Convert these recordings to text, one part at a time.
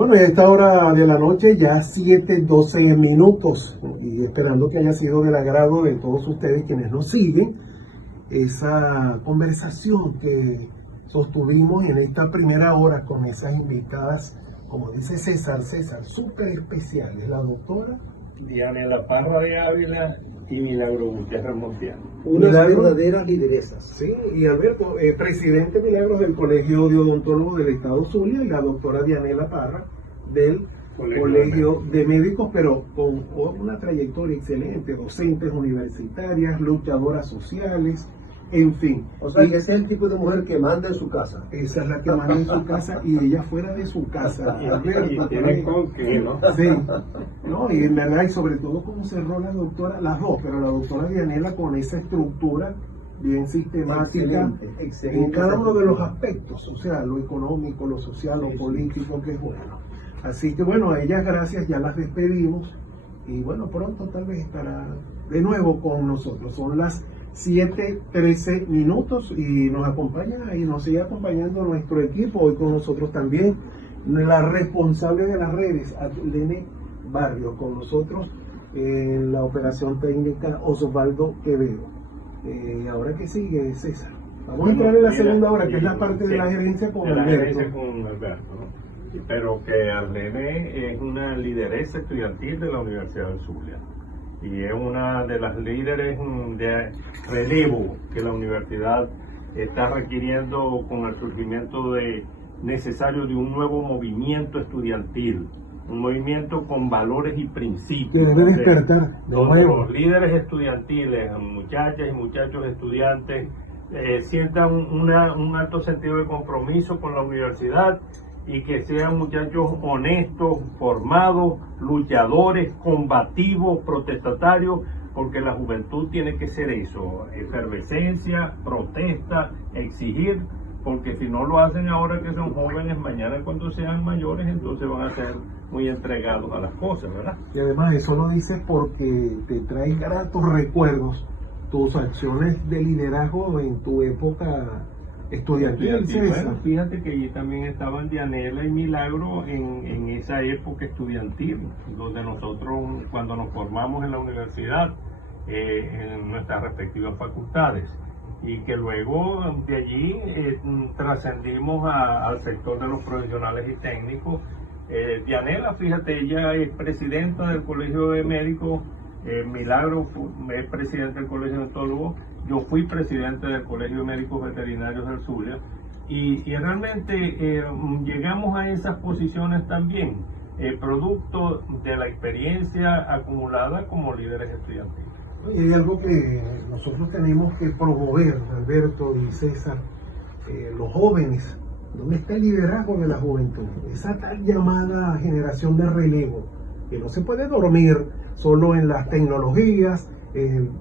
Bueno, a esta hora de la noche ya 7:12 minutos y esperando que haya sido del agrado de todos ustedes quienes nos siguen esa conversación que sostuvimos en esta primera hora con esas invitadas, como dice César, súper especiales, la doctora Dianela Parra de Ávila y Milagro Gutiérrez Montiano. Unas verdaderas lideresas. Sí, y Alberto, presidente Milagros del Colegio de Odontólogos del Estado Zulia, y la doctora Dianela Parra del Colegio de Médicos, pero con una trayectoria excelente, docentes universitarias, luchadoras sociales, en fin. O sea, que ese es el tipo de mujer que manda en su casa. Esa es la que manda en su casa y ella fuera de su casa. Y tiene con qué, ¿no? Sí, no, y en verdad, y sobre todo como cerró la doctora, las dos, pero la doctora Dianela con esa estructura bien sistemática excelente en cada uno de los aspectos, o sea, lo económico, lo social, lo político, que es bueno. Así que bueno, a ellas gracias, ya las despedimos y bueno, pronto tal vez estará de nuevo con nosotros. Son las 7:13 minutos y nos acompaña y nos sigue acompañando nuestro equipo, hoy con nosotros también la responsable de las redes, Adlene Barrios, con nosotros en la operación técnica Osvaldo Quevedo. Ahora que sigue, César, vamos a entrar en la segunda hora, que es la parte de la gerencia con Alberto. ¿No? Pero que Arlene es una lideresa estudiantil de la Universidad del Zulia y es una de las líderes de relevo que la universidad está requiriendo con el surgimiento necesario de un nuevo movimiento estudiantil, un movimiento con valores y principios, que debe despertar donde los líderes estudiantiles, muchachas y muchachos estudiantes, sientan un alto sentido de compromiso con la universidad y que sean muchachos honestos, formados, luchadores, combativos, protestatarios, porque la juventud tiene que ser eso, efervescencia, protesta, exigir, porque si no lo hacen ahora que son jóvenes, mañana cuando sean mayores, entonces van a ser muy entregados a las cosas, ¿verdad? Y además eso lo dices porque te trae gratos recuerdos tus acciones de liderazgo en tu época estudiantil. Bueno, fíjate que allí también estaban Dianela y Milagro en esa época estudiantil, donde nosotros cuando nos formamos en la universidad, en nuestras respectivas facultades, y que luego de allí trascendimos al sector de los profesionales y técnicos. Dianela, fíjate, ella es presidenta del Colegio de Médicos, Milagro es presidente del Colegio de Odontólogos, yo fui presidente del Colegio de Médicos Veterinarios del Zulia, y realmente llegamos a esas posiciones también, producto de la experiencia acumulada como líderes estudiantiles. Y hay algo que nosotros tenemos que promover, Alberto y César, los jóvenes. ¿Dónde está el liderazgo de la juventud? Esa tal llamada generación de relevo, que no se puede dormir solo en las tecnologías,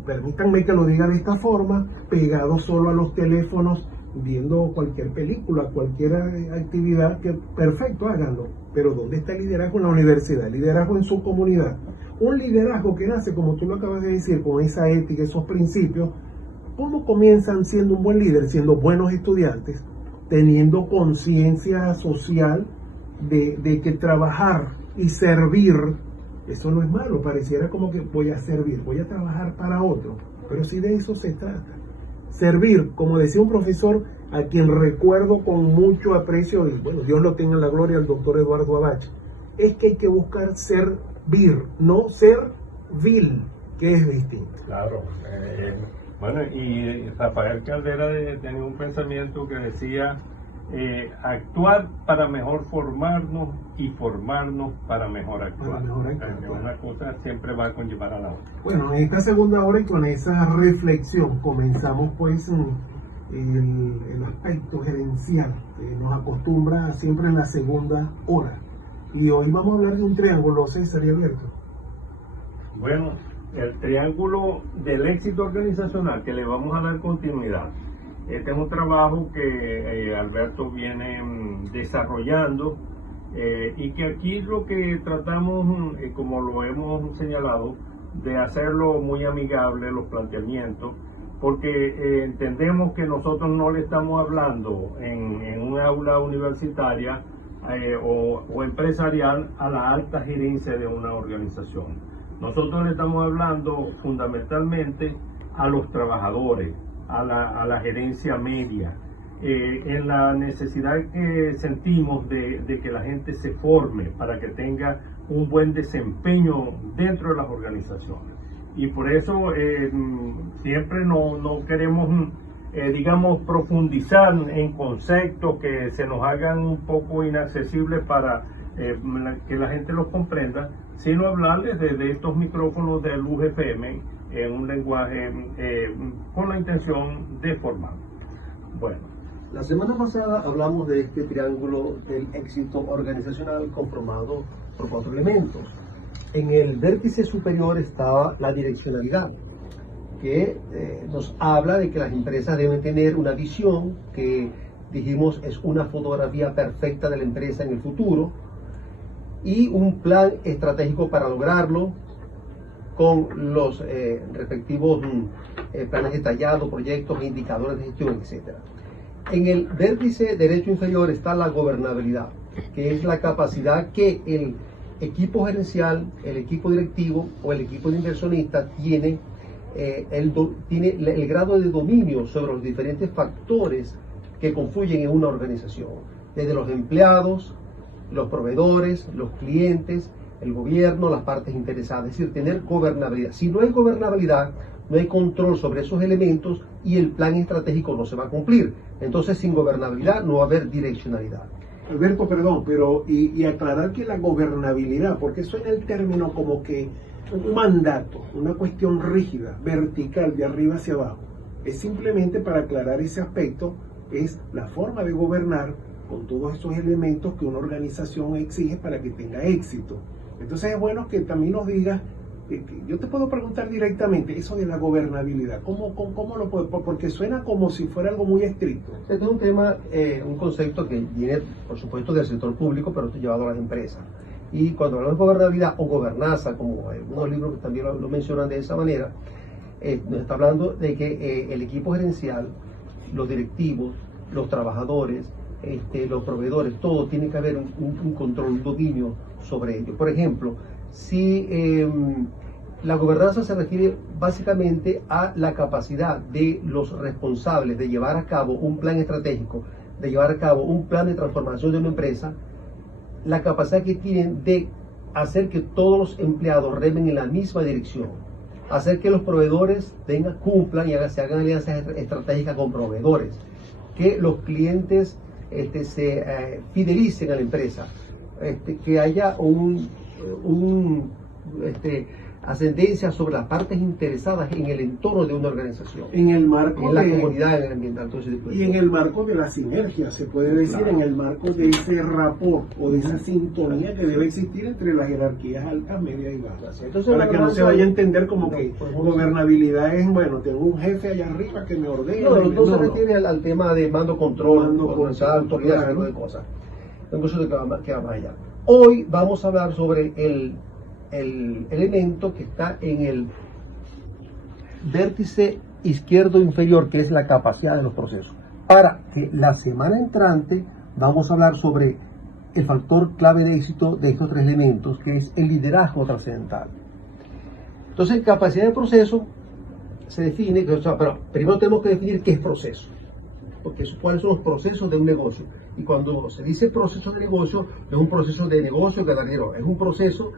permítanme que lo diga de esta forma, pegado solo a los teléfonos, viendo cualquier película, cualquier actividad, que perfecto, háganlo. Pero ¿dónde está el liderazgo en la universidad? El liderazgo en su comunidad. Un liderazgo que nace, como tú lo acabas de decir, con esa ética, esos principios. ¿Cómo comienzan siendo un buen líder? Siendo buenos estudiantes, teniendo conciencia social de que trabajar y servir, eso no es malo. Pareciera como que voy a servir, voy a trabajar para otro, pero sí de eso se trata. Servir, como decía un profesor a quien recuerdo con mucho aprecio, y bueno, Dios lo tenga en la gloria, el doctor Eduardo Abach, es que hay que buscar servir, no ser vil, que es distinto. Claro, bueno, y Rafael Caldera tenía un pensamiento que decía actuar para mejor formarnos y formarnos para mejor actuar. Una cosa siempre va a conllevar a la otra. Bueno, en esta segunda hora y con esa reflexión comenzamos pues el aspecto gerencial que nos acostumbra siempre en la segunda hora. Y hoy vamos a hablar de un triángulo, César y Alberto. Bueno, el triángulo del éxito organizacional, que le vamos a dar continuidad. Este es un trabajo que Alberto viene desarrollando y que aquí lo que tratamos, como lo hemos señalado, de hacerlo muy amigable los planteamientos, porque entendemos que nosotros no le estamos hablando en un aula universitaria o empresarial a la alta gerencia de una organización. Nosotros le estamos hablando fundamentalmente a los trabajadores, a la gerencia media, en la necesidad que sentimos de que la gente se forme para que tenga un buen desempeño dentro de las organizaciones. Y por eso siempre no queremos, digamos, profundizar en conceptos que se nos hagan un poco inaccesibles para que la gente los comprenda, sino hablarles desde estos micrófonos del UGFM en un lenguaje con la intención de formar. Bueno. La semana pasada hablamos de este triángulo del éxito organizacional conformado por 4 elementos. En el vértice superior estaba la direccionalidad, que nos habla de que las empresas deben tener una visión que dijimos es una fotografía perfecta de la empresa en el futuro y un plan estratégico para lograrlo con los respectivos planes detallados, proyectos, indicadores de gestión, etc. En el vértice derecho inferior está la gobernabilidad, que es la capacidad que el equipo gerencial, el equipo directivo o el equipo de inversionistas tiene el grado de dominio sobre los diferentes factores que confluyen en una organización, desde los empleados, los proveedores, los clientes, el gobierno, las partes interesadas, es decir, tener gobernabilidad. Si no hay gobernabilidad, no hay control sobre esos elementos y el plan estratégico no se va a cumplir. Entonces, sin gobernabilidad no va a haber direccionalidad. Alberto, perdón, pero y aclarar que la gobernabilidad, porque suena el término como que un mandato, una cuestión rígida, vertical, de arriba hacia abajo, es simplemente para aclarar ese aspecto, es la forma de gobernar con todos esos elementos que una organización exige para que tenga éxito. Entonces es bueno que también nos digas, yo te puedo preguntar directamente, eso de la gobernabilidad, ¿cómo lo puedo? Porque suena como si fuera algo muy estricto. Este es un tema, un concepto que viene, por supuesto, del sector público, pero llevado a las empresas. Y cuando hablamos de gobernabilidad o gobernanza, como algunos libros también lo mencionan de esa manera, nos está hablando de que el equipo gerencial, los directivos, los trabajadores, los proveedores, todo tiene que haber un control, un dominio sobre ello. Por ejemplo, si la gobernanza se refiere básicamente a la capacidad de los responsables de llevar a cabo un plan estratégico, de llevar a cabo un plan de transformación de una empresa, la capacidad que tienen de hacer que todos los empleados remen en la misma dirección, hacer que los proveedores cumplan y se hagan alianzas estratégicas con proveedores, que los clientes se fidelicen a la empresa, que haya ascendencia sobre las partes interesadas en el entorno de una organización, en el marco en la comunidad, en el ambiental, y en el marco de la sinergia, se puede decir, en el marco de ese rapport o de esa sintonía que debe existir entre las jerarquías altas, medias y bajas. Entonces, para que no se vaya a entender como que gobernabilidad es, bueno, tengo un jefe allá arriba que me ordena. No se refiere al tema de mando, control, autoridad, ese tipo de cosas. Entonces, que va más allá. Hoy vamos a hablar sobre el elemento que está en el vértice izquierdo inferior, que es la capacidad de los procesos. Para que la semana entrante vamos a hablar sobre el factor clave de éxito de estos 3 elementos, que es el liderazgo trascendental. Entonces, capacidad de proceso se define, pero primero tenemos que definir qué es proceso, porque cuáles son los procesos de un negocio. Y cuando se dice proceso de negocio, no es un proceso de negocio ganadero, es un proceso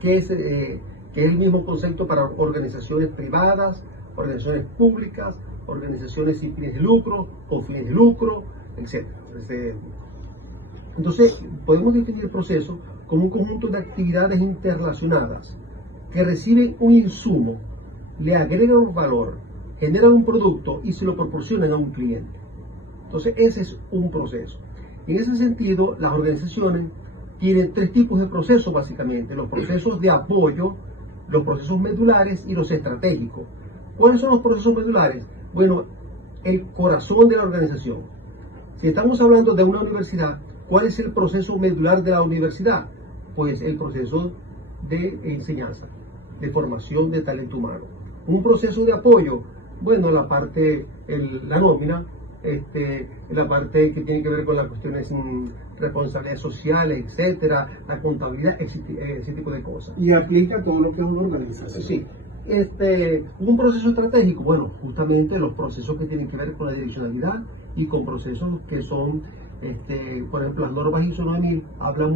que es el mismo concepto para organizaciones privadas, organizaciones públicas, organizaciones sin fines de lucro, con fines de lucro, etc. Entonces, podemos definir el proceso como un conjunto de actividades interrelacionadas que reciben un insumo, le agregan un valor, generan un producto y se lo proporcionan a un cliente. Entonces, ese es un proceso. En ese sentido, las organizaciones tienen 3 tipos de procesos básicamente: los procesos de apoyo, los procesos medulares y los estratégicos. ¿Cuáles son los procesos medulares? Bueno, el corazón de la organización. Si estamos hablando de una universidad, ¿cuál es el proceso medular de la universidad? Pues el proceso de enseñanza, de formación de talento humano. Un proceso de apoyo, bueno, la nómina, la parte que tiene que ver con las cuestiones responsabilidades sociales, etcétera, la contabilidad, ese tipo de cosas. Y aplica todo lo que es una organización. Sí. Un proceso estratégico, bueno, justamente los procesos que tienen que ver con la direccionalidad y con procesos que son, por ejemplo, las normas ISO 9000 hablan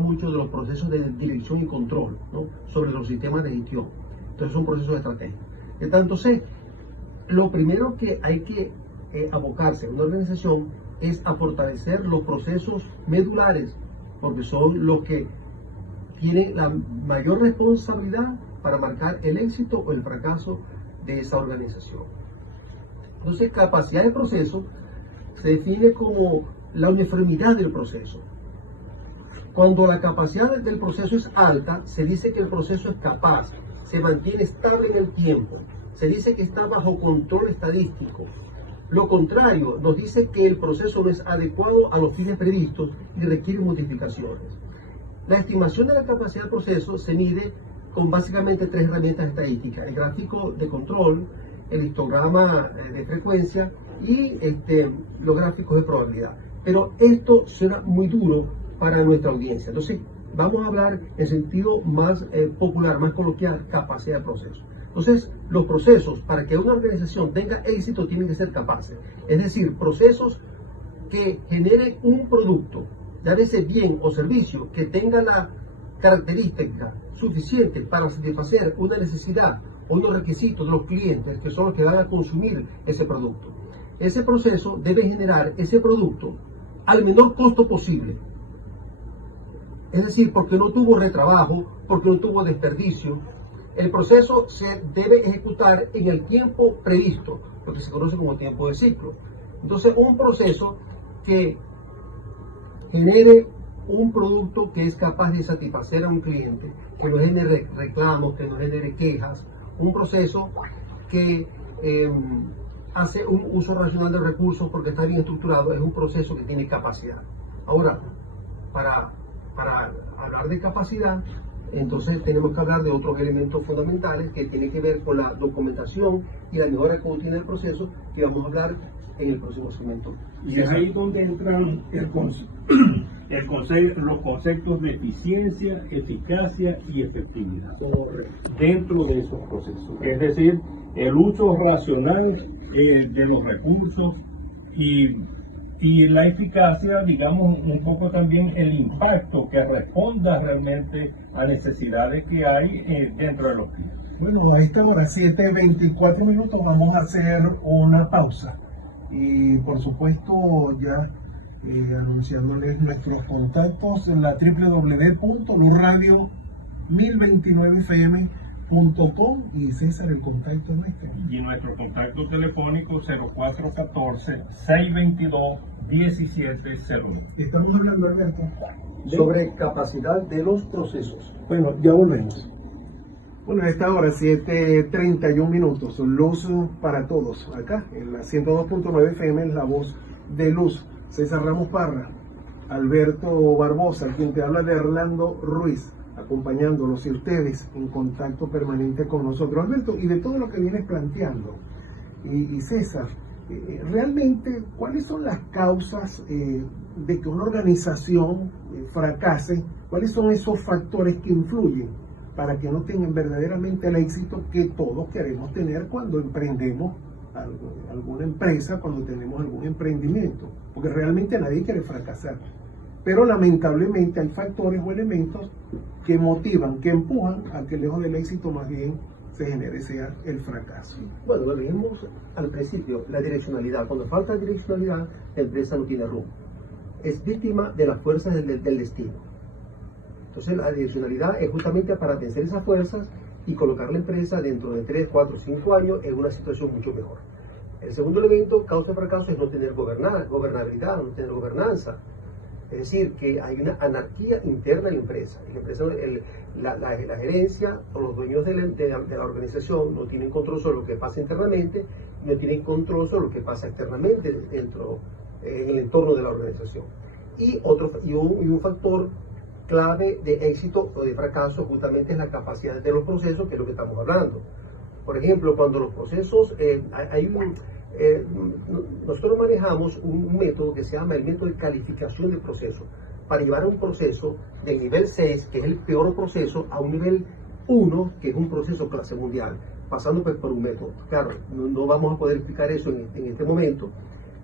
mucho de los procesos de dirección y control, ¿no? Sobre los sistemas de gestión. Entonces es un proceso estratégico. Entonces, lo primero que hay que abocarse en una organización es a fortalecer los procesos medulares, porque son los que tienen la mayor responsabilidad para marcar el éxito o el fracaso de esa organización. Entonces, capacidad de proceso se define como la uniformidad del proceso. Cuando la capacidad del proceso es alta, se dice que el proceso es capaz, se mantiene estable en el tiempo, se dice que está bajo control estadístico. Lo contrario, nos dice que el proceso no es adecuado a los fines previstos y requiere modificaciones. La estimación de la capacidad del proceso se mide con básicamente 3 herramientas estadísticas: el gráfico de control, el histograma de frecuencia y los gráficos de probabilidad. Pero esto suena muy duro para nuestra audiencia. Entonces, vamos a hablar en sentido más popular, más coloquial, capacidad de proceso. Entonces, los procesos, para que una organización tenga éxito, tienen que ser capaces. Es decir, procesos que generen un producto, llámese bien o servicio, que tenga la característica suficiente para satisfacer una necesidad o unos requisitos de los clientes, que son los que van a consumir ese producto. Ese proceso debe generar ese producto al menor costo posible. Es decir, porque no tuvo retrabajo, porque no tuvo desperdicio. El proceso se debe ejecutar en el tiempo previsto, lo que se conoce como tiempo de ciclo. Entonces, un proceso que genere un producto que es capaz de satisfacer a un cliente, que no genere reclamos, que no genere quejas, un proceso que hace un uso racional de recursos porque está bien estructurado, es un proceso que tiene capacidad. Ahora, para hablar de capacidad, entonces tenemos que hablar de otros elementos fundamentales que tienen que ver con la documentación y la mejora continua del proceso, que vamos a hablar en el próximo segmento. Y es ahí donde entran los conceptos de eficiencia, eficacia y efectividad dentro de esos procesos. Es decir, el uso racional de los recursos y la eficacia, digamos, un poco también el impacto que responda realmente a necesidades que hay dentro de los clientes. Bueno, a esta hora, 7:24 minutos, vamos a hacer una pausa. Y por supuesto, ya anunciándoles nuestros contactos en la www.luradio1029fm.com y César, el contacto nuestro. Y nuestro contacto telefónico 0414-622-1709. Estamos hablando, Alberto, sobre capacidad de los procesos. Bueno, ya volvemos. Bueno, a esta hora, 7:31 minutos, luz para todos. Acá, en la 102.9 FM, es la voz de Luz. César Ramos Parra, Alberto Barbosa, quien te habla, de Orlando Ruiz, acompañándolos y ustedes en contacto permanente con nosotros. Alberto, y de todo lo que vienes planteando, y César, realmente, ¿cuáles son las causas de que una organización fracase? ¿Cuáles son esos factores que influyen para que no tengan verdaderamente el éxito que todos queremos tener cuando emprendemos alguna empresa, cuando tenemos algún emprendimiento? Porque realmente nadie quiere fracasar. Pero lamentablemente hay factores o elementos que motivan, que empujan a que lejos del éxito más bien se genere sea el fracaso. Bueno, lo dijimos al principio, la direccionalidad. Cuando falta direccionalidad, la empresa no tiene rumbo. Es víctima de las fuerzas del destino. Entonces la direccionalidad es justamente para vencer esas fuerzas y colocar la empresa dentro de 3, 4, 5 años en una situación mucho mejor. El segundo elemento, causa de fracaso, es no tener gobernabilidad, no tener gobernanza. Es decir, que hay una anarquía interna en la empresa. La gerencia o los dueños de la organización no tienen control sobre lo que pasa internamente, no tienen control sobre lo que pasa externamente en el entorno de la organización. Y un factor clave de éxito o de fracaso justamente es la capacidad de los procesos, que es lo que estamos hablando. Por ejemplo, cuando los procesos, nosotros manejamos un método que se llama el método de calificación del proceso, para llevar un proceso del nivel 6, que es el peor proceso, a un nivel 1, que es un proceso clase mundial, pasando pues por un método. Claro, no vamos a poder explicar eso en este momento,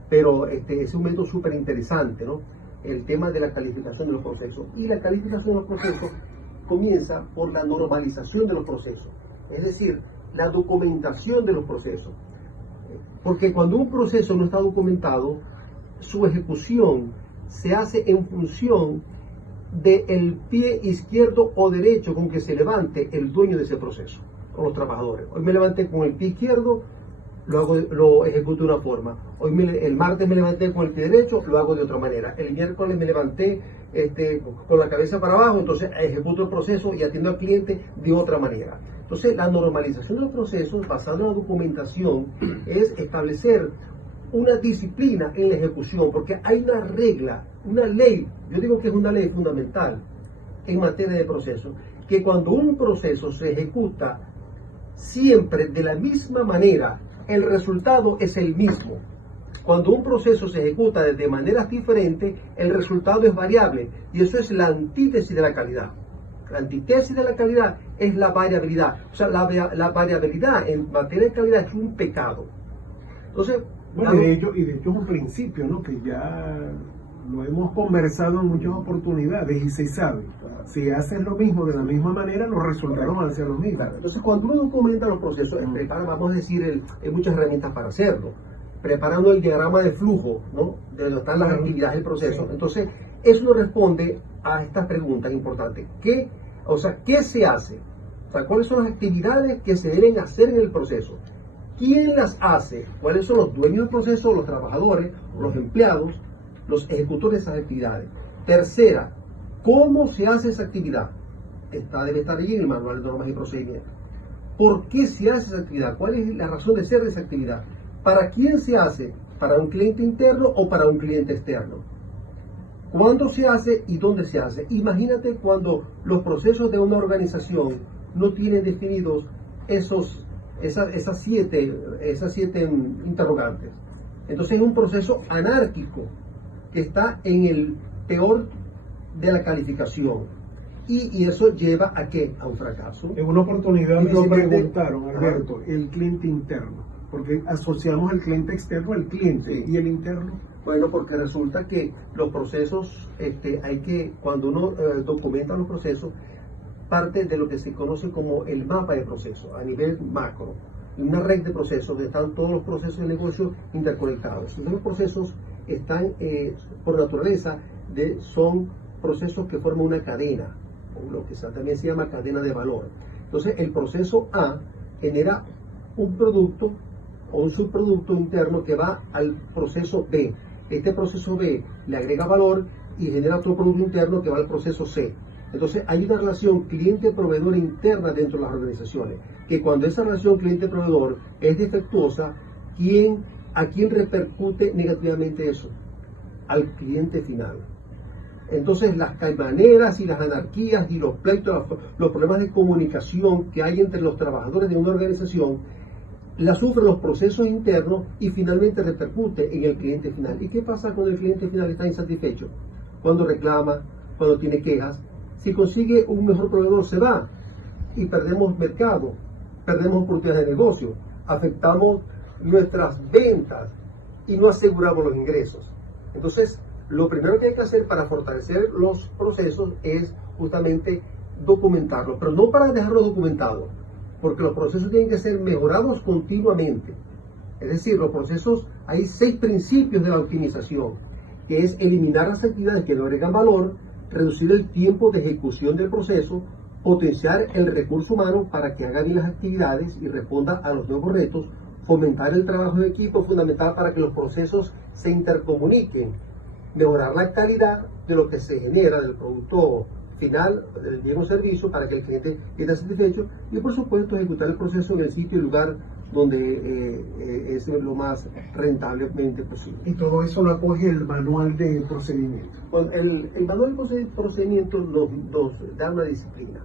pero es un método súper interesante, ¿no? El tema de la calificación de los procesos. Y la calificación de los procesos comienza por la normalización de los procesos, es decir, la documentación de los procesos. Porque cuando un proceso no está documentado, su ejecución se hace en función del pie izquierdo o derecho con que se levante el dueño de ese proceso, o los trabajadores. Hoy me levanté con el pie izquierdo, lo ejecuto de una forma. El martes me levanté con el pie derecho, lo hago de otra manera. El miércoles me levanté con la cabeza para abajo, entonces ejecuto el proceso y atiendo al cliente de otra manera. Entonces, la normalización de los procesos basada en la documentación es establecer una disciplina en la ejecución, porque hay una regla, una ley, yo digo que es una ley fundamental en materia de procesos, que cuando un proceso se ejecuta siempre de la misma manera, el resultado es el mismo. Cuando un proceso se ejecuta de maneras diferentes, el resultado es variable, y eso es la antítesis de la calidad. La antítesis de la calidad es la variabilidad. O sea, la variabilidad en materia de calidad es un pecado. Entonces, bueno, de hecho es un principio, ¿no? Que ya lo hemos conversado en muchas oportunidades y se sabe. Si haces lo mismo de la misma manera, los resultados van a ser los mismos. Claro. Entonces, cuando uno documenta los procesos, vamos a decir, hay muchas herramientas para hacerlo. Preparando el diagrama de flujo, ¿no? De donde están las actividades del proceso. Sí. Entonces, eso nos responde a estas preguntas importantes. ¿Qué se hace? O sea, ¿cuáles son las actividades que se deben hacer en el proceso? ¿Quién las hace? ¿Cuáles son los dueños del proceso, los trabajadores, los empleados, los ejecutores de esas actividades? Tercera, ¿cómo se hace esa actividad? Debe estar ahí en el manual de normas y procedimientos. ¿Por qué se hace esa actividad? ¿Cuál es la razón de ser de esa actividad? ¿Para quién se hace? ¿Para un cliente interno o para un cliente externo? ¿Cuándo se hace y dónde se hace? Imagínate cuando los procesos de una organización no tienen definidos esas siete interrogantes. Entonces es un proceso anárquico que está en el peor de la calificación. Y eso lleva a ¿qué? A un fracaso. En una oportunidad me preguntaron, Alberto, el cliente interno, porque asociamos el cliente externo al cliente, sí. ¿Y el interno? Bueno, porque resulta que los procesos, cuando uno documenta los procesos, parte de lo que se conoce como el mapa de procesos a nivel macro, una red de procesos donde están todos los procesos de negocio interconectados. Entonces los procesos están, por naturaleza, son procesos que forman una cadena, o lo que también se llama cadena de valor. Entonces el proceso A genera un producto o un subproducto interno que va al proceso B. Este proceso B le agrega valor y genera otro producto interno que va al proceso C. Entonces hay una relación cliente-proveedor interna dentro de las organizaciones, que cuando esa relación cliente-proveedor es defectuosa, ¿a quién repercute negativamente eso? Al cliente final. Entonces las caimaneras y las anarquías y los pleitos, los problemas de comunicación que hay entre los trabajadores de una organización, la sufren los procesos internos y finalmente repercute en el cliente final. ¿Y qué pasa cuando el cliente final está insatisfecho? Cuando reclama, cuando tiene quejas. Si consigue un mejor proveedor se va y perdemos mercado, perdemos oportunidades de negocio, afectamos nuestras ventas y no aseguramos los ingresos. Entonces, lo primero que hay que hacer para fortalecer los procesos es justamente documentarlos, pero no para dejarlos documentados, porque los procesos tienen que ser mejorados continuamente. Es decir, los procesos, hay 6 principios de la optimización, que es eliminar las actividades que no agregan valor, reducir el tiempo de ejecución del proceso, potenciar el recurso humano para que haga bien las actividades y responda a los nuevos retos, fomentar el trabajo de equipo fundamental para que los procesos se intercomuniquen, mejorar la calidad de lo que se genera del producto final, del bien o servicio, para que el cliente esté satisfecho, y por supuesto ejecutar el proceso en el sitio y lugar donde es lo más rentablemente posible. Y todo eso lo acoge el manual de procedimiento. Bueno, el manual de procedimiento nos da una disciplina,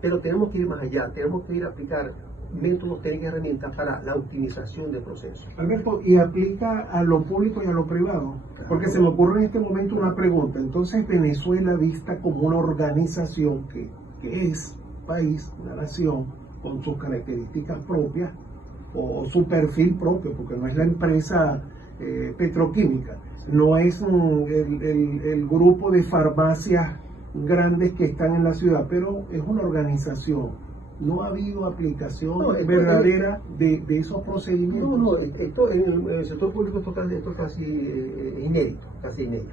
pero tenemos que ir más allá, tenemos que ir a aplicar métodos, técnicas y herramientas para la optimización del proceso. Alberto, ¿y aplica a lo público y a lo privado? Porque se me ocurre en este momento una pregunta. Entonces, Venezuela, vista como una organización que es país, una nación, con sus características propias o su perfil propio, porque no es la empresa petroquímica, no es el grupo de farmacias grandes que están en la ciudad, pero es una organización. No ha habido aplicación verdadera de esos procedimientos. No, esto en el sector público esto casi inédito,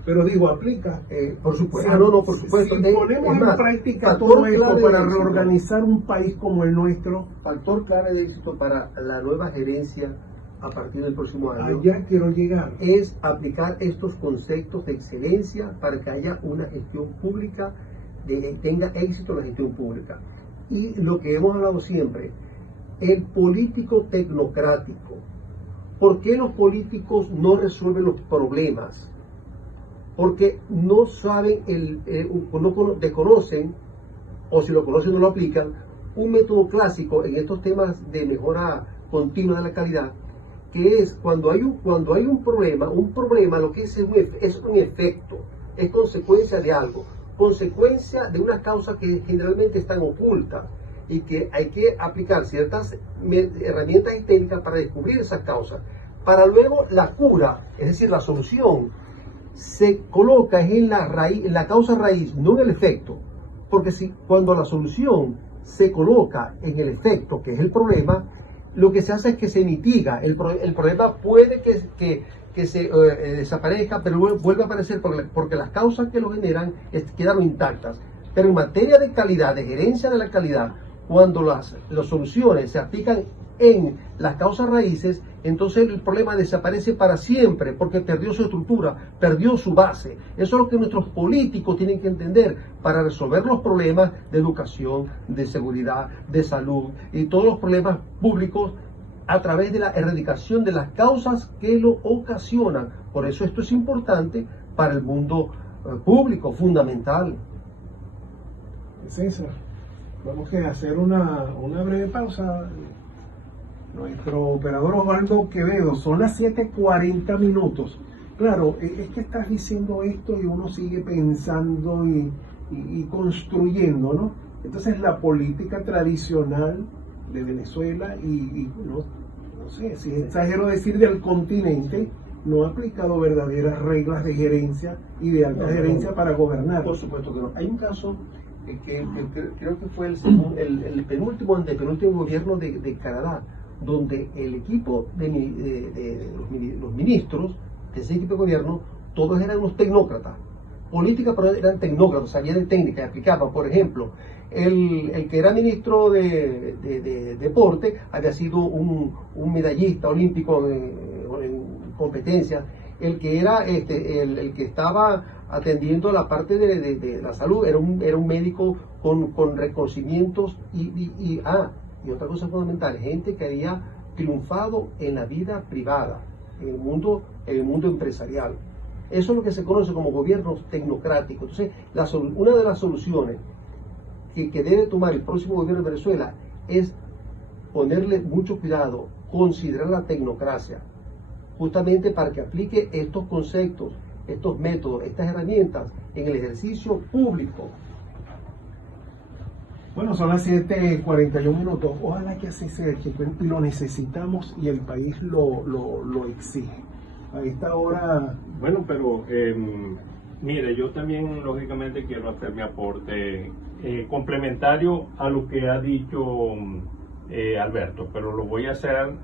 Pero digo, aplica. Por supuesto. Por supuesto. Si ponemos en práctica todo esto para reorganizar un país como el nuestro. Factor clave de éxito para la nueva gerencia a partir del próximo año. Allá quiero llegar. Es aplicar estos conceptos de excelencia para que haya una gestión pública, tenga éxito la gestión pública. Y lo que hemos hablado siempre, el político tecnocrático. ¿Por qué los políticos no resuelven los problemas? Porque no saben, desconocen, o si lo conocen no lo aplican, un método clásico en estos temas de mejora continua de la calidad, que es cuando hay un problema lo que es un efecto, es consecuencia de algo. Consecuencia de una causa que generalmente están ocultas y que hay que aplicar ciertas herramientas y técnicas para descubrir esas causas. Para luego la cura, es decir, la solución, se coloca en la raíz, en la causa raíz, no en el efecto. Porque cuando la solución se coloca en el efecto, que es el problema, lo que se hace es que se mitiga. El problema puede que se desaparezca, pero vuelve a aparecer porque las causas que lo generan quedaron intactas. Pero en materia de calidad, de gerencia de la calidad, cuando las soluciones se aplican en las causas raíces, entonces el problema desaparece para siempre, porque perdió su estructura, perdió su base. Eso es lo que nuestros políticos tienen que entender para resolver los problemas de educación, de seguridad, de salud y todos los problemas públicos, a través de la erradicación de las causas que lo ocasionan. Por eso esto es importante para el mundo público, fundamental. César, vamos a hacer una breve pausa. Nuestro operador Osvaldo Quevedo, son las 7:40 minutos. Claro, es que estás diciendo esto y uno sigue pensando y construyendo, ¿no? Entonces la política tradicional de Venezuela y no sé si exagero decir del continente, no ha aplicado verdaderas reglas de gerencia y de alta gerencia para gobernar. Por supuesto que no. Hay un caso que creo que fue el penúltimo gobierno de Canadá, donde el equipo de los ministros de ese equipo de gobierno, todos eran unos tecnócratas. Política, pero eran tecnócratas, sabían de técnica y aplicaban. Por ejemplo, el que era ministro de deporte había sido un medallista olímpico en competencias. El que era el que estaba atendiendo la parte de la salud era un médico con reconocimientos y otra cosa fundamental, gente que había triunfado en la vida privada, en el mundo empresarial. Eso es lo que se conoce como gobiernos tecnocráticos. Entonces, una de las soluciones que debe tomar el próximo gobierno de Venezuela es ponerle mucho cuidado, considerar la tecnocracia, justamente para que aplique estos conceptos, estos métodos, estas herramientas en el ejercicio público. Bueno, son las 7:41 minutos. Ojalá que así sea, que lo necesitamos y el país lo exige. A esta hora... Bueno, pero mire, yo también lógicamente quiero hacer mi aporte complementario a lo que ha dicho Alberto, pero lo voy a hacer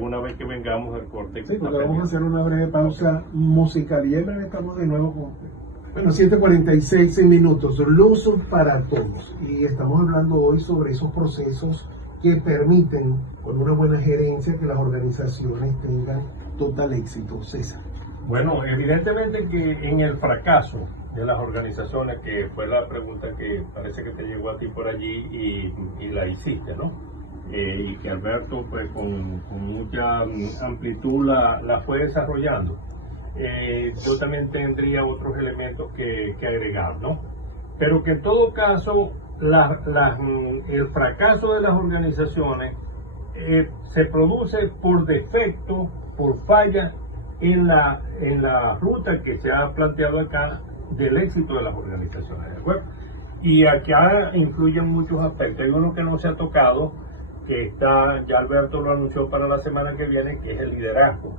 una vez que vengamos del corte. Sí, porque vamos a hacer una breve pausa musical y en breve estamos de nuevo con... Bueno, 7:46 minutos, luz para todos. Y estamos hablando hoy sobre esos procesos que permiten, con una buena gerencia, que las organizaciones tengan total éxito. César. Bueno, evidentemente que en el fracaso de las organizaciones, que fue la pregunta que parece que te llegó a ti por allí y la hiciste, ¿no? Y que Alberto pues con mucha amplitud la fue desarrollando. Yo también tendría otros elementos que agregar, ¿no? Pero que en todo caso el fracaso de las organizaciones se produce por defecto, por falla en la ruta que se ha planteado acá del éxito de las organizaciones, ¿de acuerdo? Y acá influyen muchos aspectos. Hay uno que no se ha tocado, que ya Alberto lo anunció para la semana que viene, que es el liderazgo,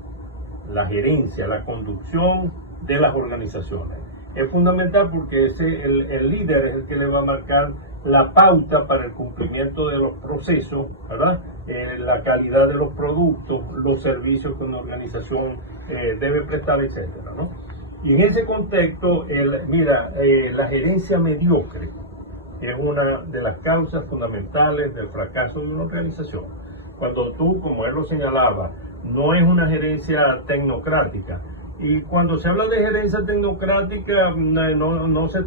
la gerencia, la conducción de las organizaciones. Es fundamental porque el líder es el que le va a marcar la pauta para el cumplimiento de los procesos, ¿verdad? La calidad de los productos, los servicios que una organización debe prestar, etcétera, ¿no? Y en ese contexto, la gerencia mediocre es una de las causas fundamentales del fracaso de una organización. Cuando tú, como él lo señalaba, no es una gerencia tecnocrática. Y cuando se habla de gerencia tecnocrática, no se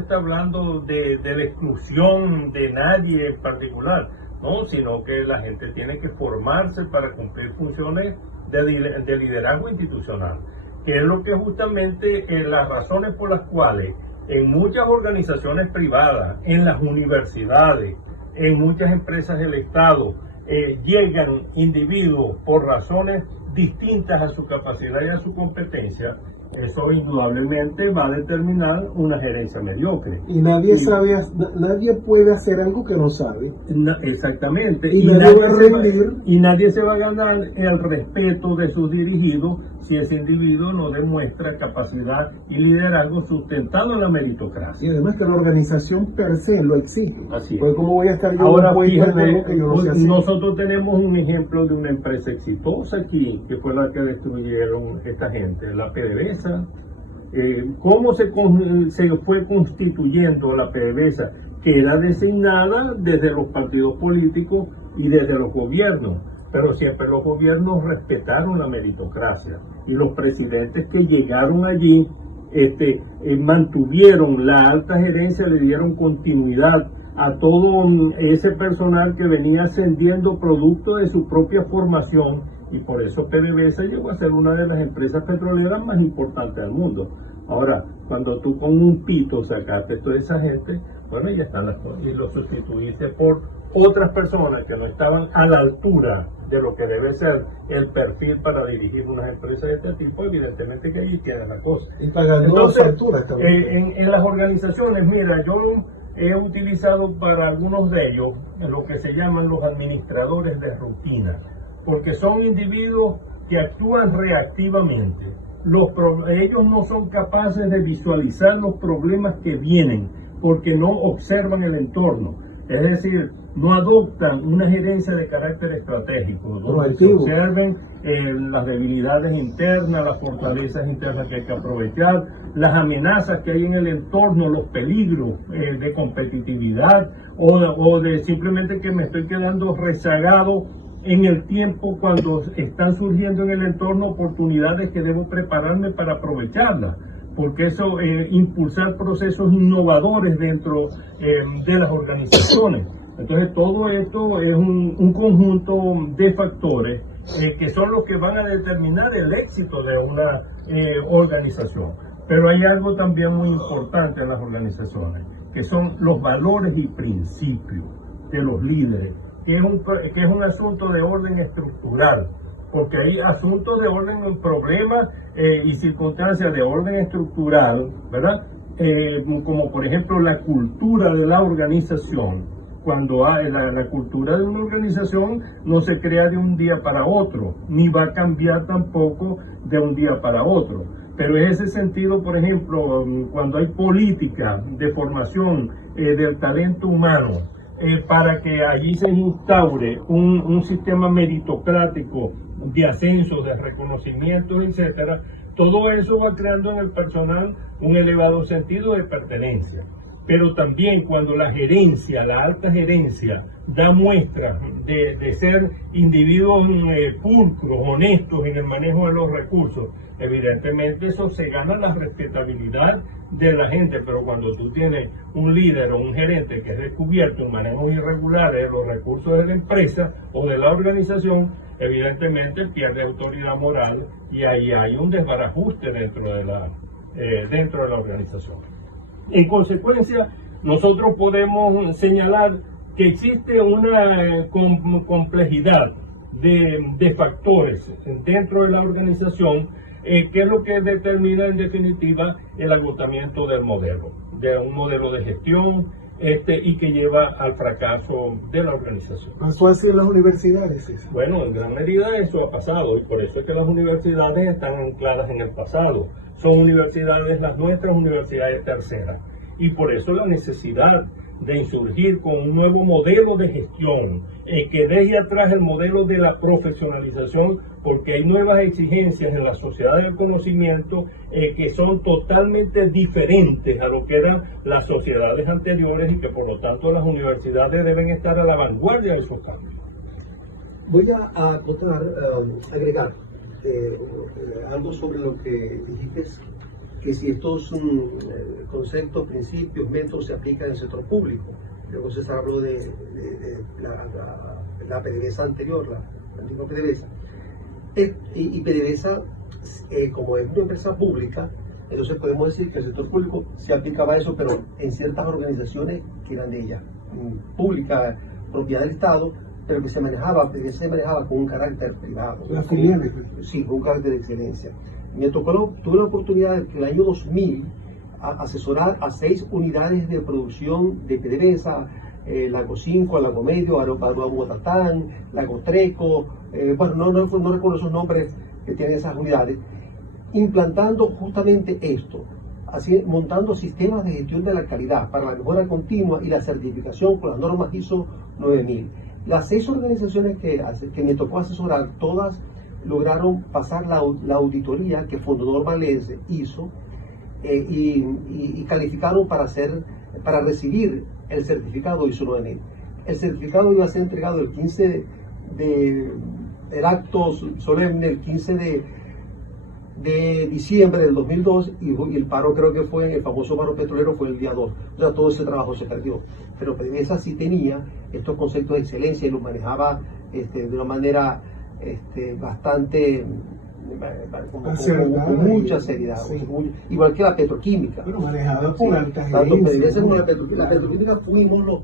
está hablando de la exclusión de nadie en particular, ¿no? Sino que la gente tiene que formarse para cumplir funciones de liderazgo institucional, que es lo que justamente las razones por las cuales en muchas organizaciones privadas, en las universidades, en muchas empresas del Estado, llegan individuos por razones distintas a su capacidad y a su competencia. Eso indudablemente va a determinar una gerencia mediocre. Y nadie puede hacer algo que no sabe. Exactamente. Y nadie se va a ganar el respeto de sus dirigidos si ese individuo no demuestra capacidad y liderazgo sustentado en la meritocracia. Y además que la organización per se lo exige. Así es. Pues ¿cómo voy a estar yo ahora fíjate, algo que yo no sé hacer? Nosotros tenemos un ejemplo de una empresa exitosa aquí, que fue la que destruyeron esta gente, la PDVSA. Cómo se fue constituyendo la PDVSA, que era designada desde los partidos políticos y desde los gobiernos, pero siempre los gobiernos respetaron la meritocracia y los presidentes que llegaron allí mantuvieron la alta gerencia, le dieron continuidad a todo ese personal que venía ascendiendo producto de su propia formación, y por eso PDVSA llegó a ser una de las empresas petroleras más importantes del mundo. Ahora, cuando tú con un pito sacaste toda esa gente, bueno, ya están y lo sustituiste por otras personas que no estaban a la altura de lo que debe ser el perfil para dirigir unas empresas de este tipo. Evidentemente que allí tiene la cosa. Y pagando entonces, facturas también. En las organizaciones, mira, yo he utilizado para algunos de ellos lo que se llaman los administradores de rutina, porque son individuos que actúan reactivamente. Ellos no son capaces de visualizar los problemas que vienen porque no observan el entorno. Es decir, no adoptan una gerencia de carácter estratégico, donde se observen las debilidades internas, las fortalezas internas que hay que aprovechar, las amenazas que hay en el entorno, los peligros de competitividad o de simplemente que me estoy quedando rezagado en el tiempo cuando están surgiendo en el entorno oportunidades que debo prepararme para aprovecharlas, porque eso impulsar procesos innovadores dentro de las organizaciones. Entonces todo esto es un conjunto de factores que son los que van a determinar el éxito de una organización. Pero hay algo también muy importante en las organizaciones, que son los valores y principios de los líderes, que es un asunto de orden estructural, porque hay asuntos de orden, problemas y circunstancias de orden estructural, ¿verdad? Como por ejemplo la cultura de la organización. Cuando hay la cultura de una organización no se crea de un día para otro, ni va a cambiar tampoco de un día para otro. Pero en ese sentido, por ejemplo, cuando hay política de formación del talento humano, para que allí se instaure un sistema meritocrático de ascenso, de reconocimiento, etcétera, todo eso va creando en el personal un elevado sentido de pertenencia. Pero también cuando la gerencia, la alta gerencia, da muestra de ser individuos pulcros, honestos en el manejo de los recursos, evidentemente eso se gana la respetabilidad de la gente. Pero cuando tú tienes un líder o un gerente que es descubierto en manejos irregulares de los recursos de la empresa o de la organización, evidentemente pierde autoridad moral y ahí hay un desbarajuste dentro de la organización. En consecuencia, nosotros podemos señalar que existe una complejidad de factores dentro de la organización, que es lo que determina en definitiva el agotamiento del modelo, de un modelo de gestión, y que lleva al fracaso de la organización. ¿Pasó así en las universidades, César? Bueno, en gran medida eso ha pasado, y por eso es que las universidades están ancladas en el pasado. Son universidades, las nuestras universidades terceras, y por eso la necesidad de insurgir con un nuevo modelo de gestión que deje atrás el modelo de la profesionalización, porque hay nuevas exigencias en la sociedad del conocimiento que son totalmente diferentes a lo que eran las sociedades anteriores, y que por lo tanto las universidades deben estar a la vanguardia de esos cambios. Voy a acotar, agregar algo sobre lo que dijiste, que si estos conceptos, principios, métodos se aplican en el sector público. Luego se habló de la PDVSA anterior, la antigua PDVSA. Y PDVSA, como es una empresa pública, entonces podemos decir que el sector público se aplicaba eso, pero en ciertas organizaciones que eran de ella, pública, propiedad del Estado, pero que PDVSA se manejaba con un carácter privado. Las filiales. Sí, con un carácter de excelencia. Tuve la oportunidad en el año 2000 asesorar a 6 unidades de producción de PDVSA, Lago 5, Lago Medio, Aruaguatatán, Lago Treco, bueno, no recuerdo esos nombres que tienen esas unidades, implantando justamente esto, así, montando sistemas de gestión de la calidad para la mejora continua y la certificación con las normas ISO 9000. Las 6 organizaciones que me tocó asesorar, todas lograron pasar la auditoría que Fondonorma les hizo, y calificaron para recibir el certificado ISO 9000. El certificado iba a ser entregado el 15 el acto solemne el 15 de diciembre del 2002, y el paro, creo que fue el famoso paro petrolero, fue el día 2. O sea, todo ese trabajo se perdió. Pero PDVSA sí tenía estos conceptos de excelencia y los manejaba de una manera bastante con mucha seriedad, sí. Igual que la petroquímica. Pero manejada por altas tanto gerencias, PDVSA como la petroquímica fuimos los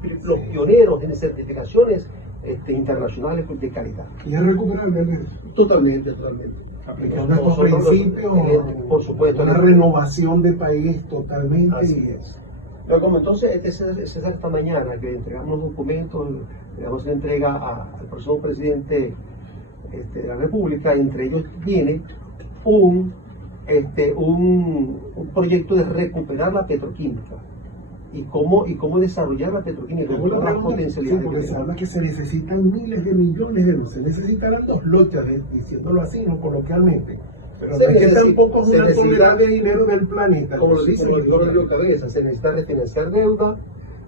pioneros en certificaciones internacionales de calidad. ¿Y es recuperable, Alberto? Totalmente. Aplicando estos principios, por supuesto, una renovación de país totalmente. Así es. Pero como entonces, es esta mañana que entregamos documentos, le damos la entrega al próximo presidente de la República, entre ellos viene un proyecto de recuperar la petroquímica y cómo desarrollar la petroquímica, cómo las potencialidades. Sí, porque se habla que se necesitan miles de millones de euros, se necesitarán 2 lochas, diciéndolo así, no coloquialmente. Pero no es que tampoco es una tonelada de dinero del planeta. Como lo dice Rodrigo Cabeza, se necesita refinanciar deuda,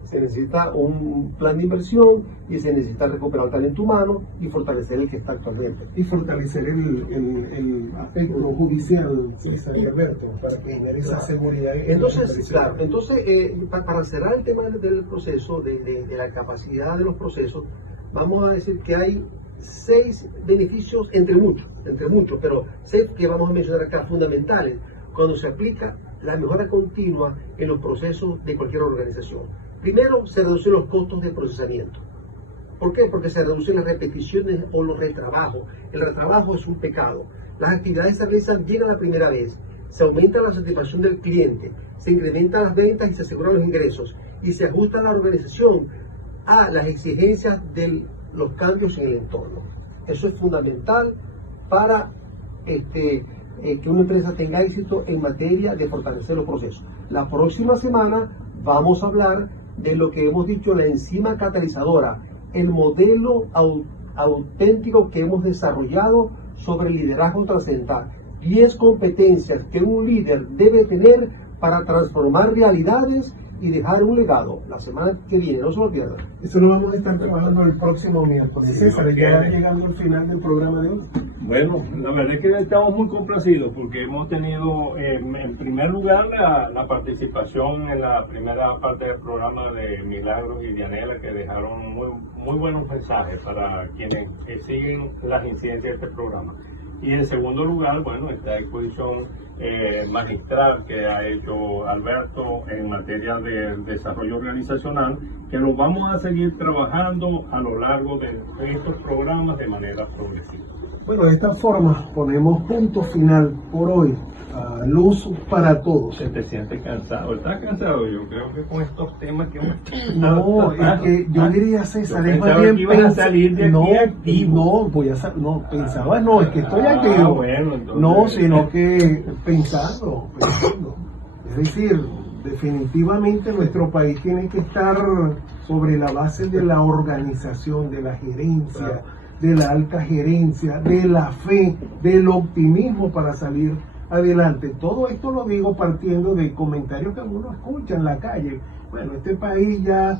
se necesita un plan de inversión y se necesita recuperar talento humano y fortalecer el que está actualmente. Y fortalecer el aspecto judicial, César y Alberto, para que genere esa seguridad. Entonces, para cerrar el tema del proceso, de la capacidad de los procesos, vamos a decir que hay 6 beneficios, entre muchos, pero 6 que vamos a mencionar acá, fundamentales, cuando se aplica la mejora continua en los procesos de cualquier organización. Primero, se reducen los costos de procesamiento. ¿Por qué? Porque se reducen las repeticiones o los retrabajos. El retrabajo es un pecado. Las actividades se realizan bien a la primera vez. Se aumenta la satisfacción del cliente, se incrementan las ventas y se aseguran los ingresos. Y se ajusta la organización a las exigencias de los cambios en el entorno. Eso es fundamental para que una empresa tenga éxito en materia de fortalecer los procesos. La próxima semana vamos a hablar de lo que hemos dicho, la enzima catalizadora, el modelo auténtico que hemos desarrollado sobre el liderazgo trascendental. 10 competencias que un líder debe tener para transformar realidades y dejar un legado. La semana que viene, no se lo pierdan. Eso lo vamos a estar trabajando el próximo miércoles. Sí, César, ya llegando al final del programa de hoy. Bueno, la verdad es que estamos muy complacidos porque hemos tenido en primer lugar la participación en la primera parte del programa de Milagros y Dianela, que dejaron muy buenos mensajes para quienes siguen las incidencias de este programa. Y en segundo lugar, bueno, esta exposición magistral que ha hecho Alberto en materia de desarrollo organizacional, que nos vamos a seguir trabajando a lo largo de estos programas de manera progresiva. Bueno, de esta forma ponemos punto final por hoy a Luz para Todos. Se te siente cansado, ¿estás cansado? Yo creo que con estos temas que No, es que yo diría, César, es más bien pensaba, no, es que estoy activo. Bueno, entonces, no, sino que pensando. Es decir, definitivamente nuestro país tiene que estar sobre la base de la organización, de la gerencia, claro, de la alta gerencia, de la fe, del optimismo para salir adelante. Todo esto lo digo partiendo de comentarios que uno escucha en la calle. Bueno, este país ya